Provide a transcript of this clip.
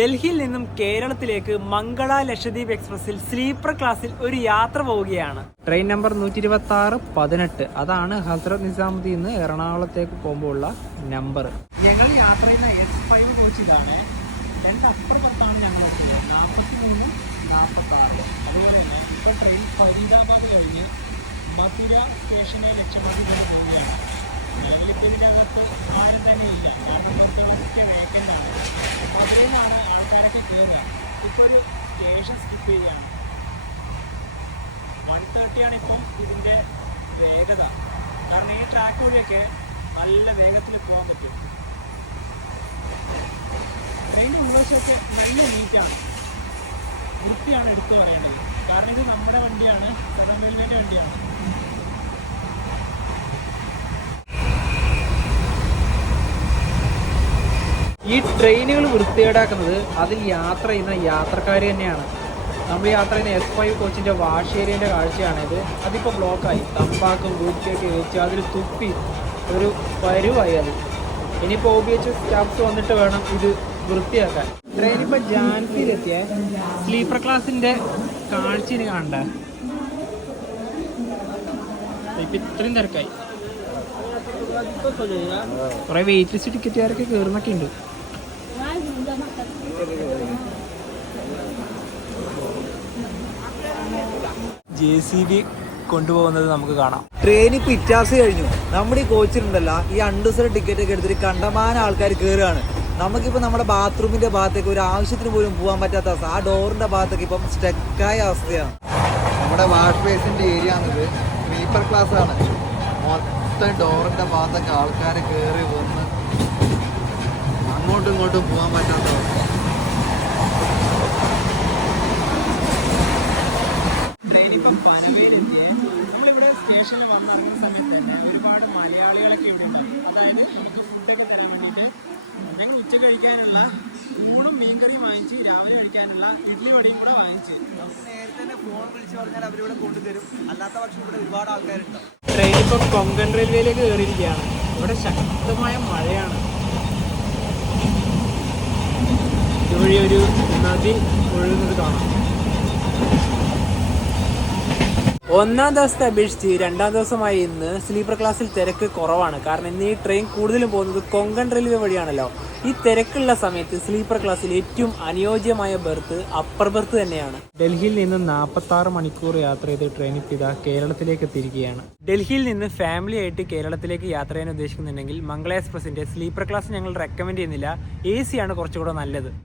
ഡൽഹിയിൽ നിന്നും കേരളത്തിലേക്ക് മംഗള ലക്ഷദ്വീപ് എക്സ്പ്രസിൽ സ്ലീപ്പർ ക്ലാസ്സിൽ ഒരു യാത്ര പോവുകയാണ്. ട്രെയിൻ നമ്പർ നൂറ്റി ഇരുപത്തി ആറ് പതിനെട്ട്. അതാണ് ഹസ്രത് നിസാമുദ്ദീൻ നിന്ന് എറണാകുളത്തേക്ക് പോകുമ്പോൾ ഉള്ള നമ്പർ. ഞങ്ങൾ യാത്ര ചെയ്യുന്ന എസ് ഫൈവ് കോച്ചിലാണ്. രണ്ട് അപ്പർ പത്താണ് ഞങ്ങൾ എത്തുന്നത് നാൽപ്പത്തി മൂന്നും നാൽപ്പത്തി ആറ് അതുപോലെ തന്നെ ഇപ്പോൾ ട്രെയിൻ ഫരീദാബാദ് കഴിഞ്ഞ് മധുര സ്റ്റേഷനെ ലക്ഷ്യമാക്കി കൊണ്ട് പോവുകയാണ്. നിലവിലിപ്പോൾ ഇതിനകത്ത് ആരും തന്നെ ഇല്ല. കാരണം ആണ് മധുരയിൽ നിന്നാണ് ആൾക്കാരൊക്കെ കയറുക ഇപ്പോൾ ഒരു സ്റ്റേഷൻ സ്കിപ്പ് ചെയ്യുകയാണ് വൺ തേർട്ടിയാണ് ഇപ്പം ഇതിന്റെ വേഗത. കാരണം ഈ ട്രാക്ക് വഴിയൊക്കെ നല്ല വേഗത്തിൽ പോകാൻ പറ്റും. ട്രെയിൻ ഉള്ളവശമൊക്കെ നല്ല നീറ്റാണ് വൃത്തിയാണ് എടുത്തു പറയേണ്ടത് കാരണം ഇത് നമ്മുടെ വണ്ടിയാണ്. റെയിൽവേന്റെ വണ്ടിയാണ് ഈ ട്രെയിനുകൾ വൃത്തികേടാക്കുന്നത് അതിൽ യാത്ര ചെയ്യുന്ന യാത്രക്കാർ തന്നെയാണ്. നമ്മൾ യാത്ര ചെയ്യുന്ന എസ് ഫൈവ് കോച്ചിന്റെ വാഷ് ഏരിയന്റെ കാഴ്ചയാണിത്. അതിപ്പോൾ ബ്ലോക്കായി തമ്പാക്കും ഗുഡ്ക്കൊക്കെ വെച്ച് അതിൽ തുപ്പി ഒരു പരുവായി അത്. ഇനിയിപ്പോൾ ഒ ബി എച്ച് സ്റ്റാഫ്സ് വന്നിട്ട് വേണം ഇത് വൃത്തിയാക്കാൻ. ട്രെയിൻ ഇപ്പോൾ ജാൻസിയിലെത്തിയ. സ്ലീപ്പർ ക്ലാസിന്റെ കാഴ്ച കാണണ്ട? ഇപ്പം ഇത്രയും തിരക്കായി. കുറേ വെയിറ്റ് ലിസ്റ്റ് ടിക്കറ്റുകാരൊക്കെ കയറുന്നൊക്കെ ഉണ്ട്. ജെ സി ബി കൊണ്ടുപോകുന്നത് നമുക്ക് കാണാം. ട്രെയിൻ ഇപ്പൊ ഇറ്റാസ് കഴിഞ്ഞു. നമ്മുടെ ഈ കോച്ചിലുണ്ടല്ല ഈ അണ്ടുസര ടിക്കറ്റ് ഒക്കെ എടുത്തിട്ട് കണ്ടമാന ആൾക്കാർ കയറുകയാണ് നമുക്കിപ്പോൾ നമ്മുടെ ബാത്റൂമിന്റെ ഭാഗത്തേക്ക് ഒരു ആവശ്യത്തിന് പോലും പോകാൻ പറ്റാത്ത അവസ്ഥ. ആ ഡോറിന്റെ ഭാഗത്തേക്ക് ഇപ്പം സ്റ്റക്കായ അവസ്ഥയാണ്. നമ്മുടെ വാഷ് ബേസിന്റെ ഏരിയ ആണിത്. സ്ലീപ്പർ ക്ലാസ് ആണ്. മൊത്തം ഡോറിന്റെ ഭാഗത്തൊക്കെ ആൾക്കാർ കയറി വന്ന് അങ്ങോട്ടും ഇങ്ങോട്ടും പോകാൻ പറ്റാത്ത അവസ്ഥ. ട്രെയിൻ പനവേലെത്തിയെ നമ്മളിവിടെ സ്റ്റേഷനിൽ വന്നിറങ്ങുന്ന സമയത്ത് തന്നെ ഒരുപാട് മലയാളികളൊക്കെ ഇവിടെ ഉണ്ടാവും. അതായത് നമുക്ക് ഫുഡൊക്കെ തരാൻ വേണ്ടിയിട്ട് ഞങ്ങൾ ഉച്ച കഴിക്കാനുള്ള ഊണും മീൻകറിയും വാങ്ങിച്ച് രാവിലെ കഴിക്കാനുള്ള ഇഡ്ഡലി വടിയും കൂടെ വാങ്ങിച്ച്. നേരത്തെ തന്നെ ഫോൺ വിളിച്ച് പറഞ്ഞാൽ അവരിവിടെ കൊണ്ടുതരും. അല്ലാത്ത പക്ഷം ഇവിടെ ഒരുപാട് ആൾക്കാരുണ്ട്. ട്രെയിൻ ഇപ്പം കൊങ്കൺ റെയിൽവേയിലേക്ക് കയറിയിരിക്കുകയാണ്. ഇവിടെ ശക്തമായ മഴയാണ്. ഇതുവഴി ഒരു നദി ഒഴുകുന്നത് കാണാം. ഒന്നാം ദിവസത്തെ അപേക്ഷിച്ച് രണ്ടാം ദിവസമായി ഇന്ന് സ്ലീപ്പർ ക്ലാസ്സിൽ തിരക്ക് കുറവാണ്. കാരണം ഇന്ന് ഈ ട്രെയിൻ കൂടുതലും പോകുന്നത് കൊങ്കൺ റെയിൽവേ വഴിയാണല്ലോ. ഈ തിരക്കുള്ള സമയത്ത് സ്ലീപ്പർ ക്ലാസ്സിൽ ഏറ്റവും അനുയോജ്യമായ ബെർത്ത് അപ്പർ ബെർത്ത് തന്നെയാണ്. ഡൽഹിയിൽ നിന്ന് നാൽപ്പത്തി ആറ് മണിക്കൂർ യാത്ര ചെയ്ത് ട്രെയിൻ ഇതാ കേരളത്തിലേക്ക് എത്തിയിരിക്കുകയാണ്. ഡൽഹിയിൽ നിന്ന് ഫാമിലി ആയിട്ട് കേരളത്തിലേക്ക് യാത്ര ചെയ്യാൻ ഉദ്ദേശിക്കുന്നുണ്ടെങ്കിൽ മംഗള എക്സ്പ്രസിന്റെ സ്ലീപ്പർ ക്ലാസ് ഞങ്ങൾ റെക്കമെൻഡ് ചെയ്യുന്നില്ല. എ സി ആണ് കുറച്ചുകൂടെ നല്ലത്.